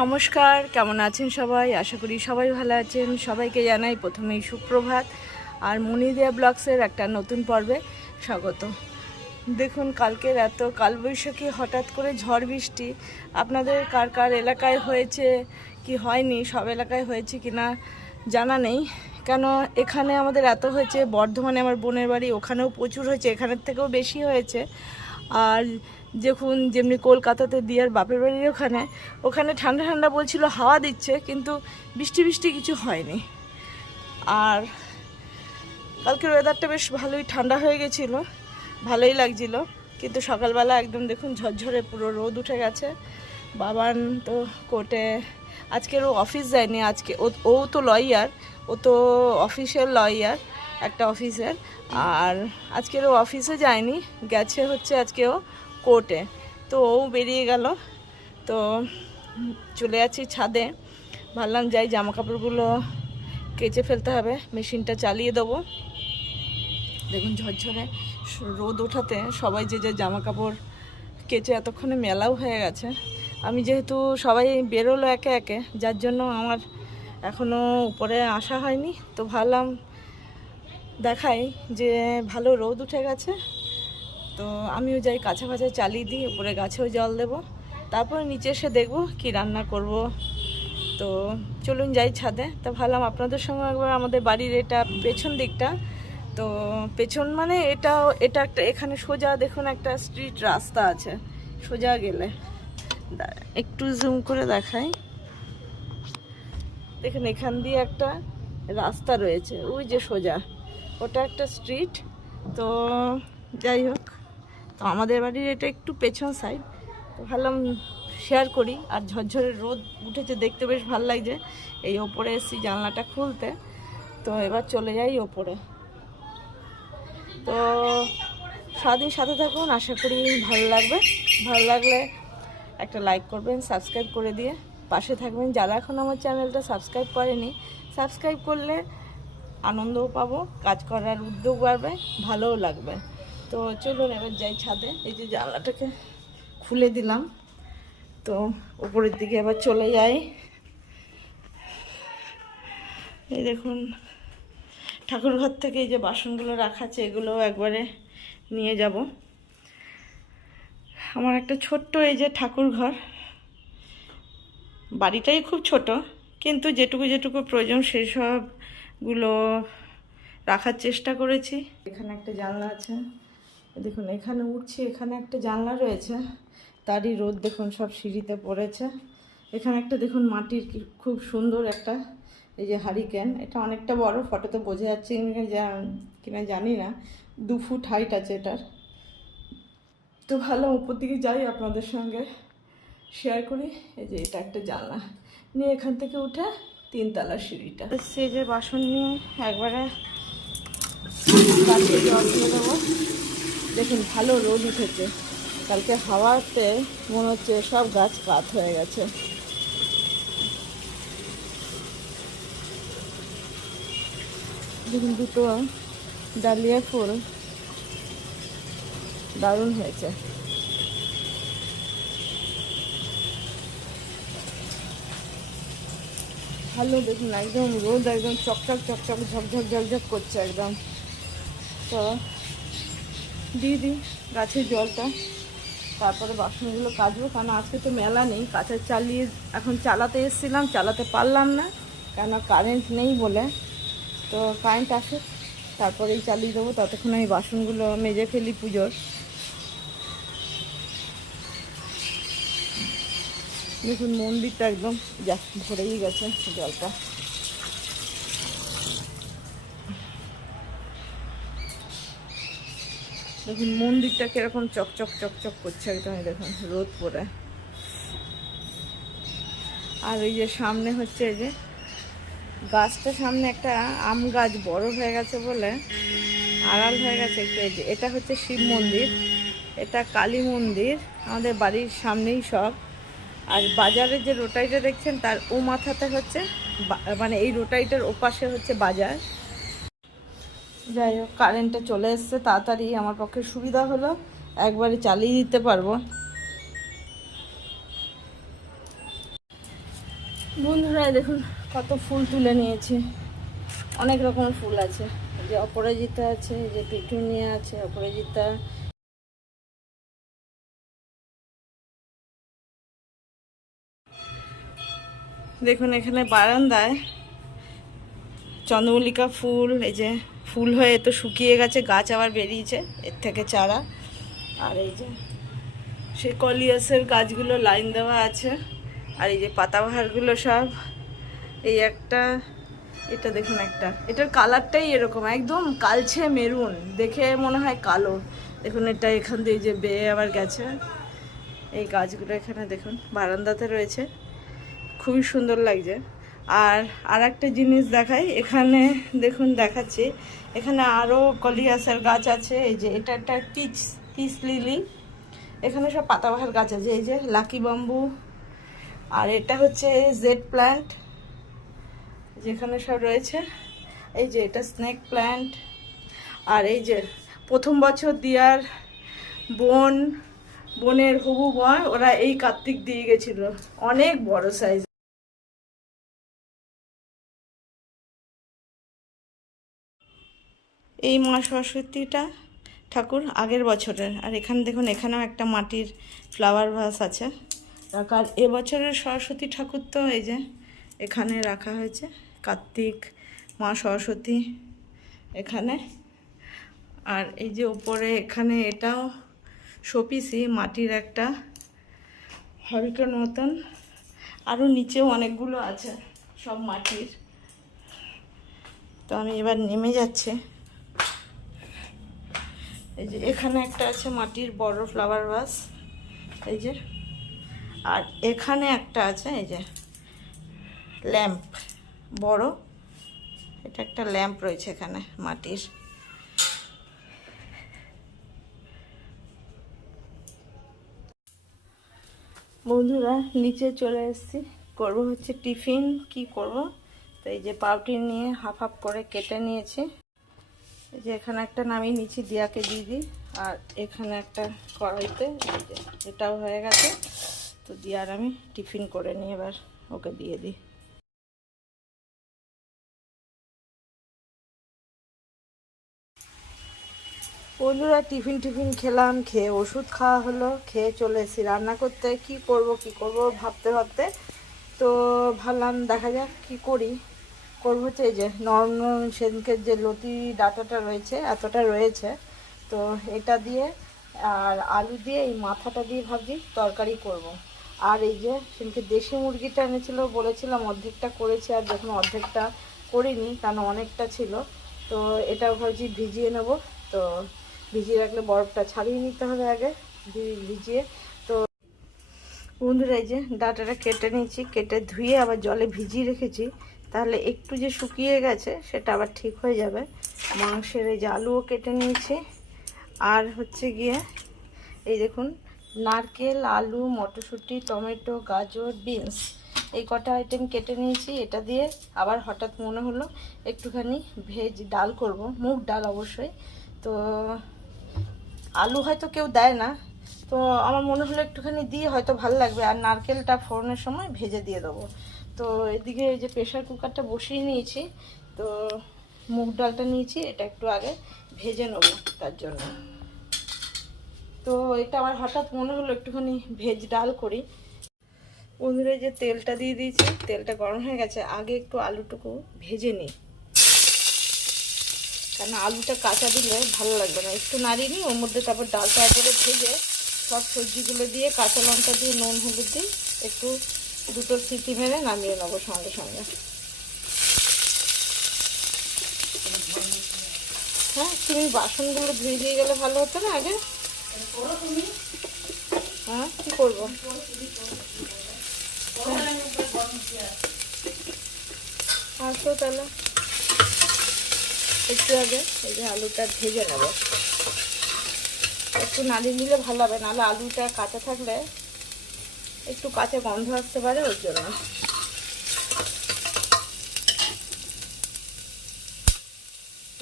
নমস্কার, কেমন আছেন সবাই? আশা করি সবাই ভালো আছেন। সবাইকে জানাই প্রথমেই সুপ্রভাত। আর মনিদিয়া ব্লগসের একটা নতুন পর্বে স্বাগত। দেখুন, কালকের এত কালবৈশাখী হঠাৎ করে ঝড় বৃষ্টি। আপনাদের কার কার এলাকায় হয়েছে, কি হয়নি, সব এলাকায় হয়েছে কি না জানা নেই। কেন এখানে আমাদের এত হয়েছে, বর্ধমানে আমার বোনের বাড়ি ওখানেও প্রচুর হয়েছে, এখানের থেকেও বেশি হয়েছে। আর দেখুন যেমনি কলকাতাতে দিয়ার বাপের বাড়ির ওখানে ওখানে ঠান্ডা ঠান্ডা বলছিল, হাওয়া দিচ্ছে, কিন্তু বৃষ্টি বৃষ্টি কিছু হয়নি। আর কালকের ওয়েদারটা বেশ ভালোই ঠান্ডা হয়ে গেছিল, ভালোই লাগছিল, কিন্তু সকালবেলা একদম দেখুন ঝরঝরে পুরো রোদ উঠে গেছে। বাবান তো কোর্টে আজকের ও অফিস যায়নি, আজকে ও ও তো লয়ার ও তো অফিসের লয়ার একটা অফিসের আর আজকের ও অফিসে যায়নি, গেছে হচ্ছে আজকে ও কোর্টে। তো ও বেরিয়ে গেল। তো চলে আছি ছাদে। ভাবলাম যাই জামা কাপড়গুলো কেচে ফেলতে হবে। মেশিনটা চালিয়ে দেবো। দেখুন ঝরঝরে রোদ ওঠাতে সবাই যে যে জামা কাপড় কেচে এতক্ষণে মেলাও হয়ে গেছে। আমি যেহেতু সবাই বেরোলো একে একে, যার জন্য আমার এখনও উপরে আসা হয়নি। তো ভাবলাম দেখাই যে ভালো রোদ উঠে গেছে। তো আমিও যাই কাছা ফাছা চালিয়ে দিই, উপরে গাছেও জল দেব। তারপরে নিচে এসে দেখব কি রান্না করব। তো চলুন যাই ছাদে। তো ভাবলাম আপনাদের সঙ্গে একবার আমাদের বাড়ির এটা পেছন দিকটা। তো পেছন মানে এটা এটা একটা এখানে সোজা দেখুন একটা স্ট্রিট রাস্তা আছে। সোজা গেলে। একটু জুম করে দেখাই। দেখুন এখান দিয়ে একটা রাস্তা রয়েছে, ওই যে সোজা। ওটা একটা স্ট্রিট তো যাই হোক তো আমাদের বাড়ির এটা একটু পেছন সাইড তো ভাবলাম শেয়ার করি, আর ঝরঝরে রোদ উঠেছে, দেখতে বেশ ভালো লাগছে। এই ওপরে এসছি জানলাটা খুলতে। তো এবার চলে যাই ওপরে। তো সারাদিন সাথে থাকুন, আশা করি ভালো লাগবে। ভালো লাগলে একটা লাইক করবেন সাবস্ক্রাইব করে দিয়ে পাশে থাকবেন। যারা এখন আমার চ্যানেলটা সাবস্ক্রাইব করেনি সাবস্ক্রাইব করলে আনন্দও পাবো, কাজ করার উদ্যোগ বাড়বে, ভালোও লাগবে। তো চলুন এবার যাই ছাদে। এই যে জানলাটাকে খুলে দিলাম। তো উপরের দিকে এবার চলে যাই। এই দেখুন ঠাকুর ঘর থেকে এই যে বাসনগুলো রাখা আছে এগুলো একবারে নিয়ে যাব। আমার একটা ছোট্ট এই যে ঠাকুর ঘর বাড়িটাই খুব ছোট, কিন্তু যেটুকু যেটুকু প্রয়োজন সেই সবগুলো রাখার চেষ্টা করেছি। এখানে একটা জানলা আছে। দেখুন, এখানে উঠছি, এখানে একটা জানলা রয়েছে, তারই রোদ দেখুন, সব সিঁড়িতে পড়েছে। এখানে একটা দেখুন, মাটির খুব সুন্দর একটা, এই যে হারিকেন, এটা অনেকটা বড় ফটোতে বোঝা যাচ্ছে কিনা জানি না, দু ফুট হাইট আছে এটার। তো ভালো, উপর দিকে যাই আপনাদের সঙ্গে শেয়ার করি, এই যে এটা একটা জানলা। নিয়ে এখান থেকে উঠে তিনতলা সিঁড়িটা। সে যে বাসন নিয়ে একবারে জল দেবো। দেখুন, ভালো রোদ উঠেছে। কালকে হাওয়াতে মনে হচ্ছে সব গাছ পাত হয়ে গেছে। দেখুন, দুটো ডালিয়া ফুল দারুণ হয়েছে। ভালো, দেখুন, একদম রোদ, একদম চকচক চকচক, ঝকঝক ঝকঝক করছে একদম। তো দিয়ে দিই গাছের জলটা। তারপরে বাসনগুলো কাচবো, কারণ আজকে তো মেলা নেই। কাঁচা চালিয়ে এখন চালাতে এসেছিলাম, চালাতে পারলাম না, কেন কারেন্ট নেই বলে। তো কারেন্ট আসুক তারপরেই চালিয়ে দেবো। ততক্ষণ আমি বাসনগুলো মেজে ফেলি পুজোর। দেখুন, মন্দিরটা একদম যা ভরেই গেছে জলটা। দেখুন, মন্দিরটা কীরকম চকচক চকচক করছে একদম দেখুন, রোদ পড়ে আর ওই যে সামনে হচ্ছে এই যে, গাছটা সামনে একটা আম গাছ বড় হয়ে গেছে বলে, আড়াল হয়ে গেছে একটু এই যে। এটা হচ্ছে শিব মন্দির, এটা কালী মন্দির, আমাদের বাড়ির সামনেই সব। আর বাজারের যে রোটাইটা দেখছেন, তার ও মাথাতে হচ্ছে মানে এই রোটাইটার ওপাশে হচ্ছে বাজার। যাই হোক কারেন্টটা চলে এসছে, তাড়াতাড়ি আমার পক্ষে সুবিধা হলো। একবারে চালিয়ে দিতে পারব। বন্ধুরা দেখুন, কত ফুল তুলে নিয়েছি। অনেক রকম ফুল আছে। যে অপরাজিতা আছে যে পিটুনিয়া আছে, অপরাজিতা। দেখুন, এখানে বারান্দায় চন্দ্রমল্লিকা ফুল, এই যে ফুল হয়ে তো শুকিয়ে গেছে, গাছ আবার বেরিয়েছে, এর থেকে চারা। আর এই যে, সে কলিয়াসের গাছগুলো লাইন দেওয়া আছে, আর এই যে পাতাবাহারগুলো সব, এই একটা, এটা দেখুন একটা, এটার কালারটাই এরকম, একদম কালছে মেরুন, দেখে মনে হয় কালো। দেখুন, এটা এখান দিয়ে যে বেয়ে আবার গেছে। এই গাছগুলো এখানে দেখুন, বারান্দাতে রয়েছে। খুবই সুন্দর লাগছে। আর আর একটা জিনিস দেখাই। এখানে দেখুন দেখাচ্ছি। এখানে আরও কলিয়াসের গাছ আছে। এই যে এটা একটা টিচ টিচ লিলি। এখানে সব পাতাবাহার গাছ আছে। এই যে লাকি বাম্বু। আর এটা হচ্ছে জেড প্ল্যান্ট, যেখানে সব রয়েছে। এই যে এটা স্নেক প্ল্যান্ট। আর এই যে প্রথম বছর দিয়ার বোন, বোনের হবু বর, ওরা এই কার্তিক দিয়ে গেছিল। অনেক বড় সাইজ এই মা সরস্বতীটা ঠাকুর আগের বছরের। আর এখানে দেখুন, এখানেও একটা মাটির ফ্লাওয়ার ভাস আছে। আর এবছরের সরস্বতী ঠাকুর তো এই যে এখানে রাখা হয়েছে, কার্তিক মা সরস্বতী এখানে। আর এই যে উপরে এখানে এটাও শোপিসি, মাটির একটা হরিকেন মতন। আরও নিচেও অনেকগুলো আছে, সব মাটির। তো আমি এবার নেমে যাচ্ছে। এই যে এখানে একটা আছে মাটির বড় ফ্লাওয়ার ভাস এই যে। আর এখানে একটা আছে, এই যে ল্যাম্প বড়। এটা একটা ল্যাম্প রয়েছে এখানে, মাটির। বন্ধুরা, নিচে চলে এসেছি। করব হচ্ছে টিফিন, কি করব? তো এই যে পাউটি নিয়ে হাফ হাফ করে কেটে নিয়েছি। যে এখানে একটা নামিয়ে নিচ্ছি, দিয়াকে দিয়ে দিই। আর এখানে একটা কড়াইতে এটাও হয়ে গেছে। তো দিয়ে আর আমি টিফিন করে নিই, এবার ওকে দিয়ে দিই। বন্ধুরা, টিফিন টিফিন খেলাম, খেয়ে ওষুধ খাওয়া হলো, খেয়ে চলে এসেছি রান্না করতে। কি করব কি করব ভাবতে ভাবতে। তো ভাবলাম দেখা যাক কি করি। করব হচ্ছে এই যে নরম সেদিনকে যে লতি ডাটাটা রয়েছে, এতটা রয়েছে। তো এটা দিয়ে আর আলু দিয়ে এই মাথাটা দিয়ে ভাবছি তরকারি করব। আর এই যে সেদিনকে দেশি মুরগিটা এনেছিল, বলেছিলাম অর্ধেকটা করেছি, আর যখন অর্ধেকটা করিনি, কারণ অনেকটা ছিল, তো এটা ভাবছি ভিজিয়ে নেব। তো ভিজিয়ে রাখলে বরফটা ছাড়িয়ে নিতে হবে আগে ভিজিয়ে। তো বন্ধুরা, এই যে ডাটাটা কেটে নিয়েছি, কেটে ধুয়ে আবার জলে ভিজিয়ে রেখেছি। তাহলে একটু যে শুকিয়ে গেছে, সেটা আবার ঠিক হয়ে যাবে। মাংসের এই যে আলুও কেটে নিয়েছি। আর হচ্ছে গিয়ে, এই দেখুন, নারকেল, আলু, মটরশুঁটি, টমেটো, গাজর, বিনস, এই কটা আইটেম কেটে নিয়েছি। এটা দিয়ে আবার হঠাৎ মনে হলো একটুখানি ভেজ ডাল করব, মুগ ডাল অবশ্যই। তো আলু হয়তো কেউ দেয় না। তো আমার মনে হলো একটুখানি দিয়ে হয়তো ভালো লাগবে। আর নারকেলটা ফোড়নের সময় ভেজে দিয়ে দেবো। তো এদিকে যে প্রেশার কুকারটা বসিয়ে নিয়েছি, তো মুগ ডালটা নিয়েছি, এটা একটু আগে ভেজে নেব তার জন্য। তো এটা আমার হঠাৎ মনে হলো একটুখানি ভেজ ডাল করি। বন্ধুরা যে তেলটা দিয়ে দিয়েছি, তেলটা গরম হয়ে গেছে, আগে একটু আলুটুকু ভেজে নিই। কারণ আলুটা কাঁচা দিলে ভালো লাগবে না। একটু নাড়িয়ে নিই ওর মধ্যে তারপর ডালটা একবারে ভেজে সব সবজিগুলো দিয়ে কাঁচা লঙ্কা দিয়ে নুন, হলুদ দিই একটু দুটো সিটি মেরে নামিয়ে নেব সঙ্গে সঙ্গে। হ্যাঁ তুমি বাসনগুলো ধুয়ে দিয়ে গেলে ভালো হতো না আগে? হ্যাঁ কি করব? আসো তাহলে। একটু আগে এই যে আলুটা ভেজে নেব। একটু নাড়িয়ে নিলে ভালো হবে, নাহলে আলুটা কাঁচা থাকলে একটু কাঁচা গন্ধ আসতে পারে ওর জন্য।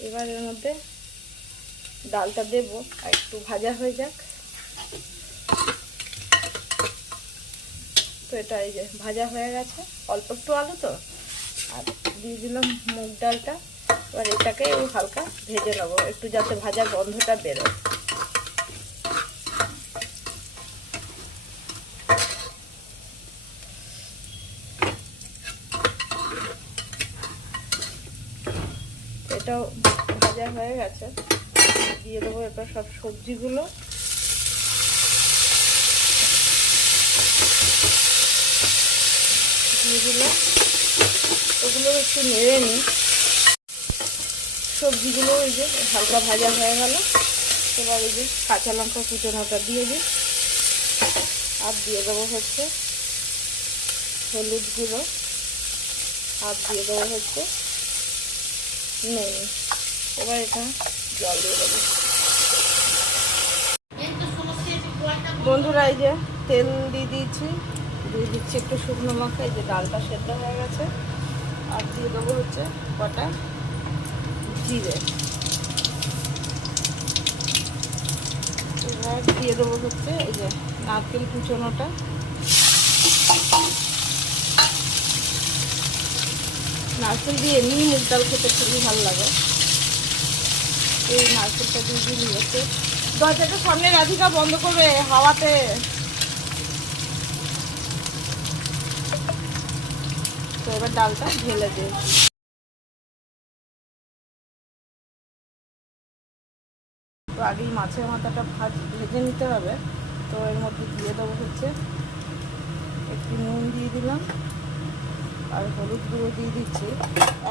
এবার এর মধ্যে ডালটা দেবো, আর একটু ভাজা হয়ে যাক। তো এটা এই যে ভাজা হয়ে গেছে। অল্প একটু আলু তো। আর দিয়ে দিলাম মুগ ডালটা। এবার এটাকে হালকা ভেজে নেব, একটু যাতে ভাজা গন্ধটা বেরোয়। এটাও ভাজা হয়ে গেছে। দিয়ে দেবো এবার সব সবজিগুলো। ওগুলো একটু নেড়ে নিই। সবজিগুলো ওই যে হালকা ভাজা হয়ে গেল। এবার ওই যে কাঁচা লঙ্কা কুচোনোটা দিয়ে দিই। আর দিয়ে দেবো হচ্ছে হলুদ গুঁড়ো। আর দিয়ে দেবো হচ্ছে নেই। এবার এটা জল দিয়ে দেবো। বন্ধুরা, এই যে তেল দিয়ে দিয়েছি। দিয়ে দিচ্ছি একটু শুকনো মাখা এই যে ডালটা সেদ্ধ হয়ে গেছে। আর দিয়ে দেবো হচ্ছে কটা জিরে। এবার দিয়ে দেবো হচ্ছে এই যে নারকেল কুচোনোটা। নারকেল দিয়ে এমনি মুগ ডাল খেতে খুবই ভালো লাগে। এই নারকেলটা দিয়ে দিয়ে নিয়েছে দরজাটা সামনে রাধিকা বন্ধ করবে হাওয়াতে। তো এবার ডালটা ঢেলে দে। তো আগেই মাছের মাথাটা ভাজ, ভেজে নিতে হবে। তো এর মধ্যে দিয়ে দেবো হচ্ছে একটু নুন দিয়ে দিলাম। আর হলুদ গুঁড়ো দিয়ে দিচ্ছি।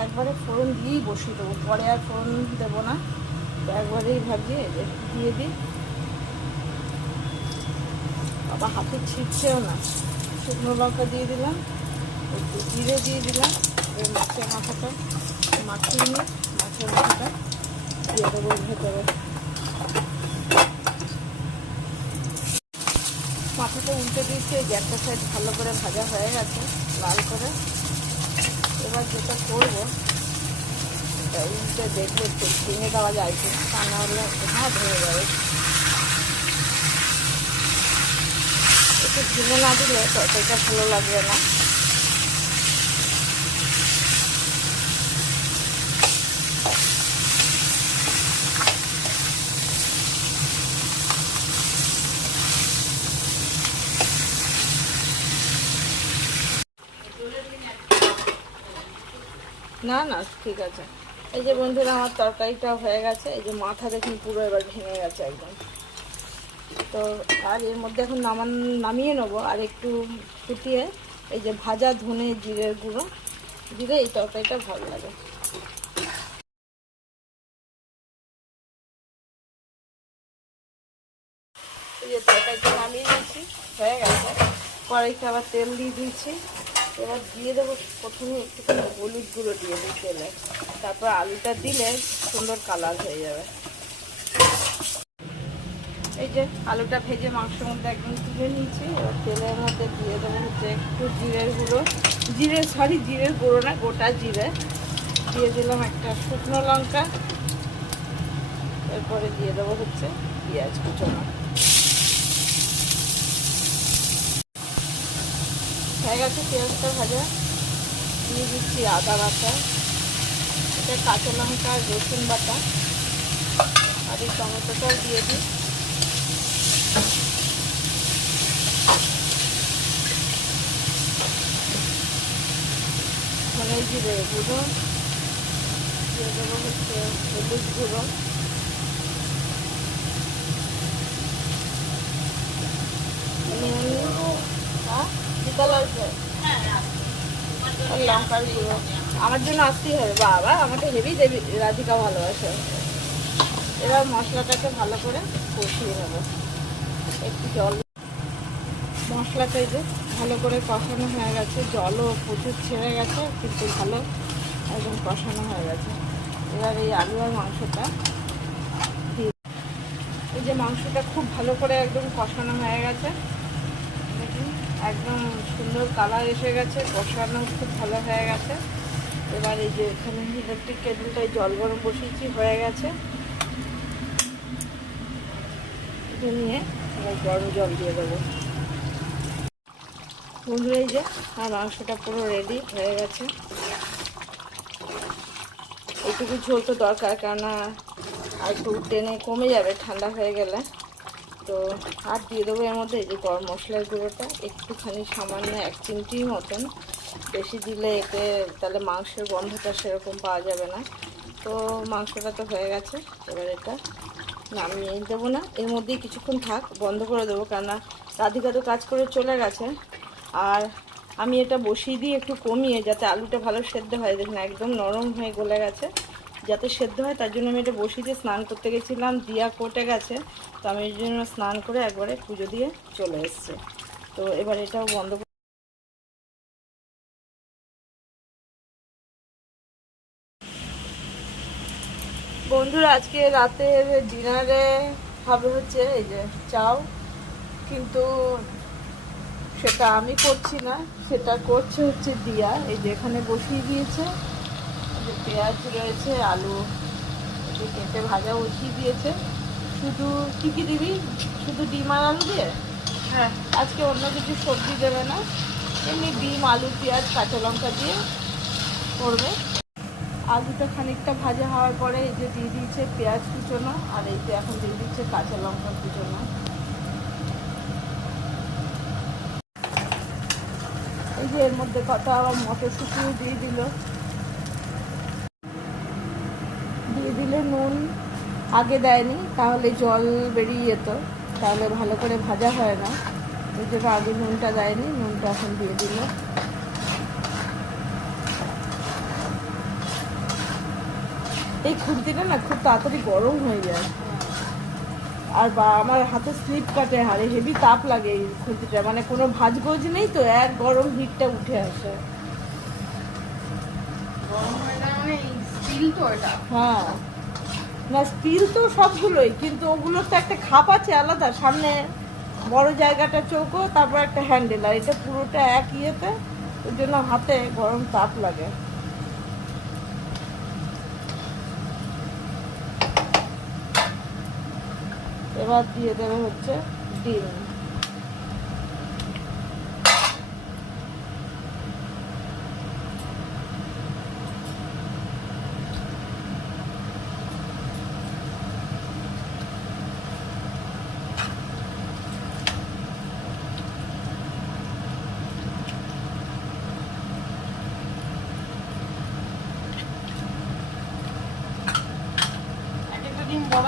একবারে ফোড়ন দিয়েই বসিয়ে দেবো। পরে আর ফোড়ন দেবো না। একবারেই ভাজিয়ে দিয়ে দিই। আবার হাতে ছিটছেও না। শুকনো লঙ্কা দিয়ে দিলাম, একটু জিরে দিয়ে দিলাম, এই মাছের মাথাটা। মাখিয়ে নিয়ে মাছের মাথাটা। দিয়ে দেবো ভেতরে। মাথাটা উল্টে দিয়েছি একটা সাইড ভালো করে ভাজা হয়ে গেছে, লাল করে। এবার যেটা করব উল্টে দেখব ভেঙে দেওয়া যায় কি তা না হলে হ্যাঁ ভেঙে যাবে। একটু ভেঙে না দিলে সেটা ভালো লাগবে না। না না, ঠিক আছে। এই যে বন্ধুরা, আমার তরকারিটা হয়ে গেছে। এই যে মাথা দেখুন, পুরো এবার ভেঙে গেছে একদম। তো আর এর মধ্যে এখন নামান, নামিয়ে নেব। আর একটু ফুটিয়ে এই যে ভাজা ধনে জিরের গুঁড়ো দিলে এই তরকারিটা ভালো লাগে। এই যে তরকারিটা নামিয়ে দিয়েছি হয়ে গেছে। কড়াইতে আবার তেল দিয়ে দিয়েছি। এবার দিয়ে দেবো প্রথমে একটুখানি হলুদ গুঁড়ো দিয়ে দিই তেলে। তারপর আলুটা দিলে সুন্দর কালার হয়ে যাবে। এই যে আলুটা ভেজে মাংসের মধ্যে একদম তুলে নিয়েছি। এবার তেলের মধ্যে দিয়ে দেবো হচ্ছে একটু জিরের গুঁড়ো। জিরে সরি জিরের গুঁড়ো না, গোটা জিরে। দিয়ে দিলাম একটা শুকনো লঙ্কা। এরপরে দিয়ে দেবো হচ্ছে পেঁয়াজ কুচোনো। হয়ে গেছে পেঁয়াজটা ভাজা। দিয়ে দিচ্ছি আদা বাটা। এটা কাঁচা লঙ্কা রসুন বাটা। আর এই টমেটোটাও দিয়ে দিই। ধনে জিরে গুঁড়ো। দিয়ে দেবো হচ্ছে হলুদ গুঁড়ো। নুন হ্যাঁ দিতে লঙ্কার গুঁড়ো আমার জন্য আসতেই হবে। বাবা, আমাকে হেভি দেবী রাধিকা ভালোবাসে। এবার মশলাটাকে ভালো করে কষিয়ে নেব। একটু জল। মশলাটা যে ভালো করে কষানো হয়ে গেছে। জলও প্রচুর ছেড়ে গেছে, কিন্তু ভালো একদম কষানো হয়ে গেছে। এবার এই আলু আর মাংসটা এই যে মাংসটা খুব ভালো করে একদম কষানো হয়ে গেছে। একদম সুন্দর কালার এসে গেছে কষানো খুব ভালো হয়ে গেছে। এবার এই যে এখানে ইলেকট্রিক কেটলটায় জল গরম বসিয়েছি, হয়ে গেছে। নিয়ে এবার গরম জল দিয়ে দেবো। বন্ধুরা, এই যে আর মাংসটা পুরো রেডি হয়ে গেছে। এইটুকু ঝোল তো দরকার, কেননা আর একটু টেনে কমে যাবে, ঠান্ডা হয়ে গেলে। তো আর দিয়ে দেবো এর মধ্যে যে গরম মশলার গুঁড়োটা, একটুখানি সামান্য এক চিমটির মতন। বেশি দিলে এতে তাহলে মাংসের গন্ধটা সেরকম পাওয়া যাবে না। তো মাংসটা তো হয়ে গেছে, এবার এটা নামিয়ে দেবো না। এর মধ্যেই কিছুক্ষণ থাক, বন্ধ করে দেবো, কেননা রাধিকা তো কাজ করে চলে গেছে। আর আমি এটা বসিয়ে দিই একটু কমিয়ে, যাতে আলুটা ভালো সেদ্ধ হয়। দেখুন, একদম নরম হয়ে গলে গেছে। যাতে সেদ্ধ হয়, তার জন্য আমি এটা বসিয়ে স্নান করতে গেছিলাম, দিয়া কোটে গেছে। তো আমি এই জন্য স্নান করে একবারে পুজো দিয়ে চলে এসছে। তো এবার এটাও বন্ধ বন্ধুরা, আজকে রাতের ডিনারে হবে হচ্ছে এই যে চাও, কিন্তু সেটা আমি করছি না, সেটা করছে হচ্ছে দিয়া। এই যে এখানে বসিয়ে দিয়েছে। যে পেঁয়াজ রয়েছে আলু যে কেটে ভাজা বসিয়ে দিয়েছে। শুধু কি কি দিবি? শুধু ডিম আর আলু দিয়ে? হ্যাঁ। আজকে অন্য কিছু সবজি দেবে না। এমনি ডিম আলু পেঁয়াজ কাঁচা লঙ্কা দিয়ে করবে। আলুটা খানিকটা ভাজা হওয়ার পরে এই যে দিয়ে দিয়েছে পেঁয়াজ কুচোনো আর এই যে এখন দিয়ে দিচ্ছে কাঁচা লঙ্কা কুচোনো। এই যে এর মধ্যে কত আবার মটরশুঁটিও দিয়ে দিল। দিলে নুন আগে দেয়নি তাহলে জল বেরিয়ে যেত। তাহলে ভালো করে ভাজা হয় না। ওই জন্য আগে নুনটা দেয়নি নুনটা এখন দিয়ে দিল। এই খুন্তিটা না খুব তাড়াতাড়ি গরম হয়ে যায়। আর বা আমার হাতে স্লিপ কাটে হারে হেভি তাপ লাগে এই খুন্তিটা। মানে কোনো ভাজগোজ নেই তো এক গরম হিটটা উঠে আসে। গরম হয়ে মানে স্টিল তো এটা। হ্যাঁ। না স্টিল তো সবগুলোই কিন্তু ওগুলোর তো একটা খাপ আছে আলাদা। সামনে বড় জায়গাটা চৌকো, তারপর একটা হ্যান্ডেল আর এটা পুরোটা এক ইয়েতে ওই জন্য হাতে গরম তাপ লাগে। এবার দিয়ে দেবে হচ্ছে ডিম। ছোট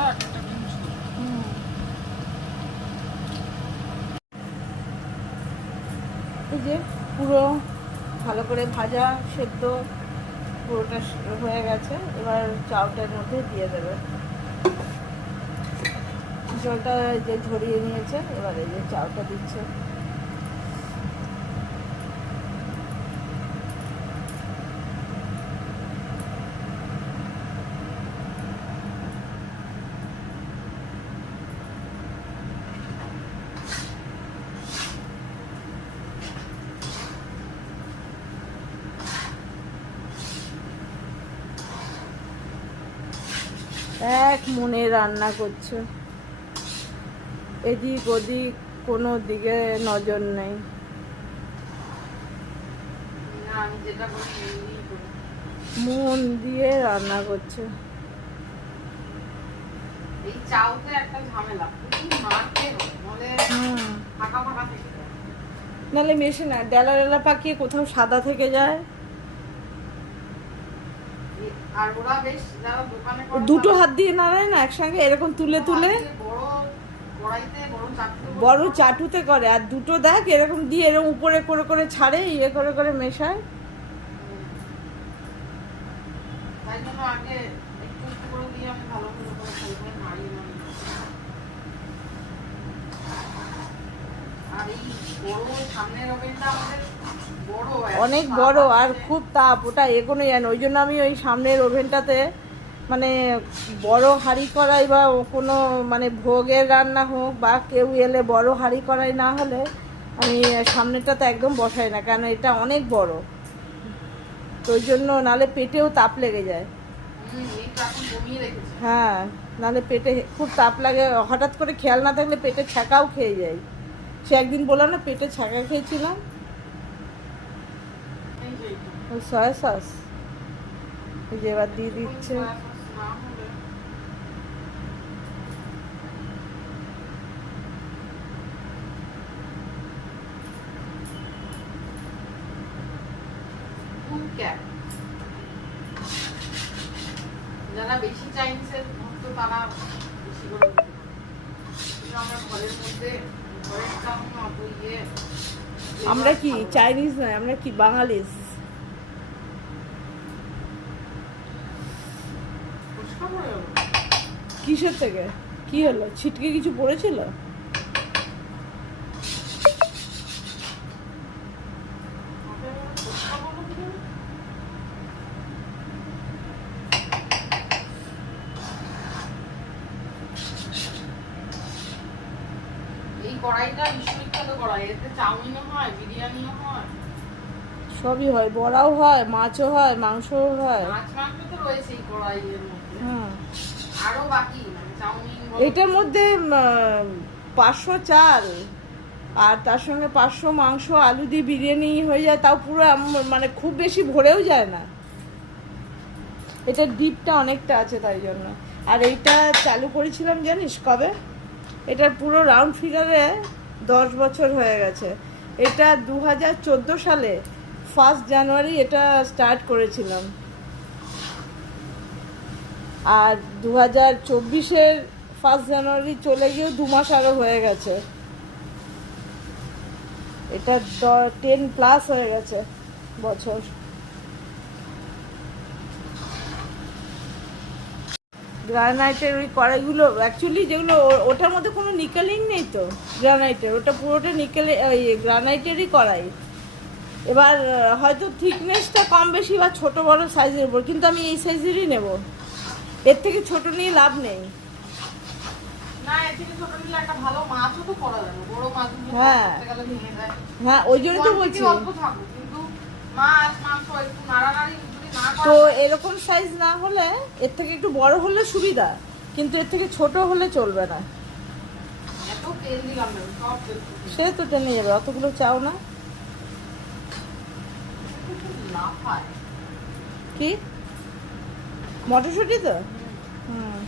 এই যে পুরো ভালো করে ভাজা, সেদ্ধ, পুরোটা হয়ে গেছে। এবার চাউটার মধ্যে দিয়ে দেবে। জলটা যে ঝরিয়ে নিয়েছে, এবার এই যে চাউটা দিচ্ছে। এক মনে রান্না করছে। এদিক ওদিক কোনো দিকে নজর নেই। মন দিয়ে রান্না করছে। এই চাউতে একটা ঝামেলা। মারতে নাহলে হুম। ফাঁকা ফাঁকা থেকে যায়। নাহলে মেশে না ডেলা ডেলা পাকিয়ে কোথাও সাদা থেকে যায় এ- আর ওরা বেশ যারা দোকানে ও করে দুটো হাত দিয়ে নাড়ায় না একসঙ্গে এরকম তুলে তুলে? বড় চাটুতে করে আর দুটো দেখ এরকম দিয়ে এরকম উপরে করে করে ছাড়ে ইয়ে করে করে মেশায়। আর এই বড় সামনের ওভেনটা আমাদের অনেক বড় আর খুব তাপ, ওটা এগোনো যায় না। ওই জন্য আমি ওই সামনের ওভেনটাতে মানে বড় হাঁড়ি কড়াই বা কোনো মানে ভোগের রান্না হোক বা কেউ এলে বড় হাঁড়ি কড়াই না হলে আমি সামনেটাতে একদম বসাই না কারণ এটা অনেক বড়। তো ওই জন্য নালে পেটেও তাপ লেগে যায়। হ্যাঁ নালে পেটে খুব তাপ লাগে, হঠাৎ করে খেয়াল না থাকলে পেটে ছ্যাঁকাও খেয়ে যায়। সে একদিন বললাম না, পেটে ছ্যাঁকা খেয়েছিলাম। ওই সয়া সস এই যে এবার দিয়ে দিচ্ছে যারা বেশি চাইনিজের ভক্ত তারা বেশি করে আমরা ঘরের মধ্যে ঘরের চাউমিন অত ইয়ে আমরা কি চাইনিজ নয় আমরা কি বাঙালিস ফুচকা করে দেবো। কিসের থেকে? কি হলো? ছিটকে কিছু পড়েছিল? কড়াইটা বিশ্ববিখ্যাত কড়াই। এতে চাউমিনও হয় বিরিয়ানিও হয়। সবই হয়। বড়াও হয় মাছও হয় মাংসও হয়। মাছ মাংস তো রয়েছে এই কড়াইয়ের মধ্যে। হ্যাঁ আরও বাকি মানে এটার মধ্যে পাঁচশো চাল, আর তার সঙ্গে পাঁচশো মাংস, আলু দিয়ে বিরিয়ানি হয়ে যায়, তাও পুরো মানে খুব বেশি ভরেও যায় না। এটার ডিপটা অনেকটা আছে তাই জন্য। আর এইটা চালু করেছিলাম, জানিস কবে? এটার পুরো রাউন্ড ফিগারে দশ বছর হয়ে গেছে। এটা দু হাজার চোদ্দ সালে ফার্স্ট জানুয়ারি এটা স্টার্ট করেছিলাম। আর দু হাজার চব্বিশের ফার্স্ট জানুয়ারি চলে গিয়েও দু মাস আরও হয়ে গেছে। এটা টেন প্লাস হয়ে গেছে বছর। গ্রানাইটের ওই কড়াইগুলো অ্যাকচুয়ালি যেগুলো ওটার মধ্যে কোনো নিকেলিং নেই তো, গ্রানাইটের। ওটা পুরোটা নিকেলে ওই গ্রানাইটেরই কড়াই। এবার হয়তো থিকনেসটা কম বেশি বা ছোটো বড় সাইজের উপর, কিন্তু আমি এই সাইজেরই নেব। এর থেকে ছোট নিয়ে লাভ নেই। হ্যাঁ। হ্যাঁ ওই জন্য তো বলছি। তো এরকম সাইজ না হলে এর থেকে একটু বড় হলে সুবিধা কিন্তু এর থেকে ছোট হলে চলবে না। সে তো টেনে যাবে অতগুলো চাও না? কি? মটরশুঁটি তো? হুম।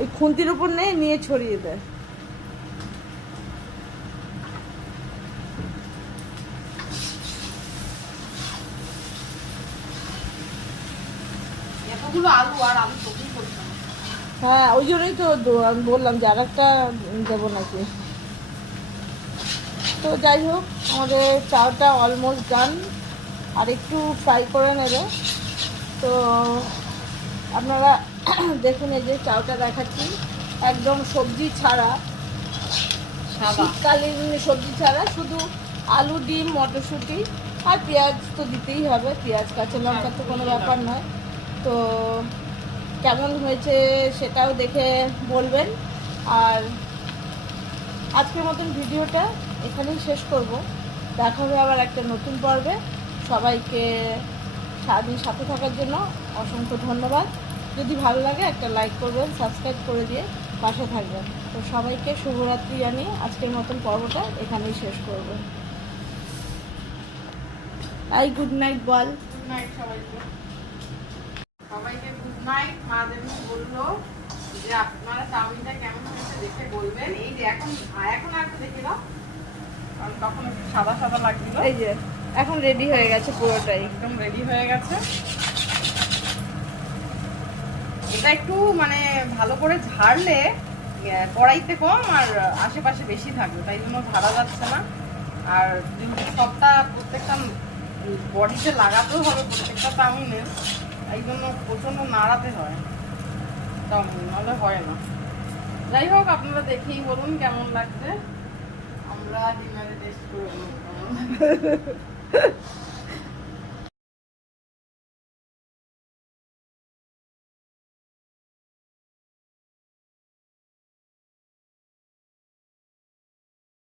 ওই খুন্তির উপর নেই নিয়ে ছড়িয়ে দেয়। হ্যাঁ ওই জন্যই তো আমি বললাম যে আর একটা দেবো নাকি? তো যাই হোক আমাদের চাউটা অলমোস্ট ডান আর একটু ফ্রাই করে নেবে। তো আপনারা দেখুন এই যে চাউটা দেখাচ্ছি। একদম সবজি ছাড়া। শীতকালীন সবজি ছাড়া শুধু আলু ডিম মটরশুঁটি আর পেঁয়াজ তো দিতেই হবে। পেঁয়াজ কাঁচা লঙ্কা তো কোনো ব্যাপার নয়। তো কেমন হয়েছে সেটাও দেখে বলবেন। আর আজকের মতন ভিডিওটা এখানেই শেষ করব। দেখা হবে আবার একটা নতুন পর্বে। সবাইকে সারাদিন সাথে থাকার জন্য অসংখ্য ধন্যবাদ। যদি ভালো লাগে একটা লাইক করবেন, সাবস্ক্রাইব করে দিয়ে পাশে থাকবেন। তো সবাইকে শুভরাত্রি জানিয়ে আজকের মতন পর্বটা এখানেই শেষ করব। আই, গুড নাইট বল। গুড নাইট সবাইকে। সবাইকে গুড নাইট। মা বলল যে আপনারা চাউমিনটা কেমন হয়েছে দেখে বলবেন। এই যে এখন এখন আর দেখে দাও। সাদা সাদা লাগছিল? এই যে এখন রেডি হয়ে গেছে পুরোটাই। একদম রেডি হয়ে গেছে। এটা একটু মানে ভালো করে ঝাড়লে কড়াইতে কম আর আশেপাশে বেশি থাকবে তাই জন্য ঝাড়া যাচ্ছে না। আর সবটা প্রত্যেকটা বডিতে লাগাতেও হবে প্রত্যেকটা চাউমিনের এই জন্য প্রচণ্ড নাড়াতে হয়। চাউমিন নাহলে হয় না। যাই হোক আপনারা দেখেই বলুন কেমন লাগছে। আমরা ডিনারে টেস্ট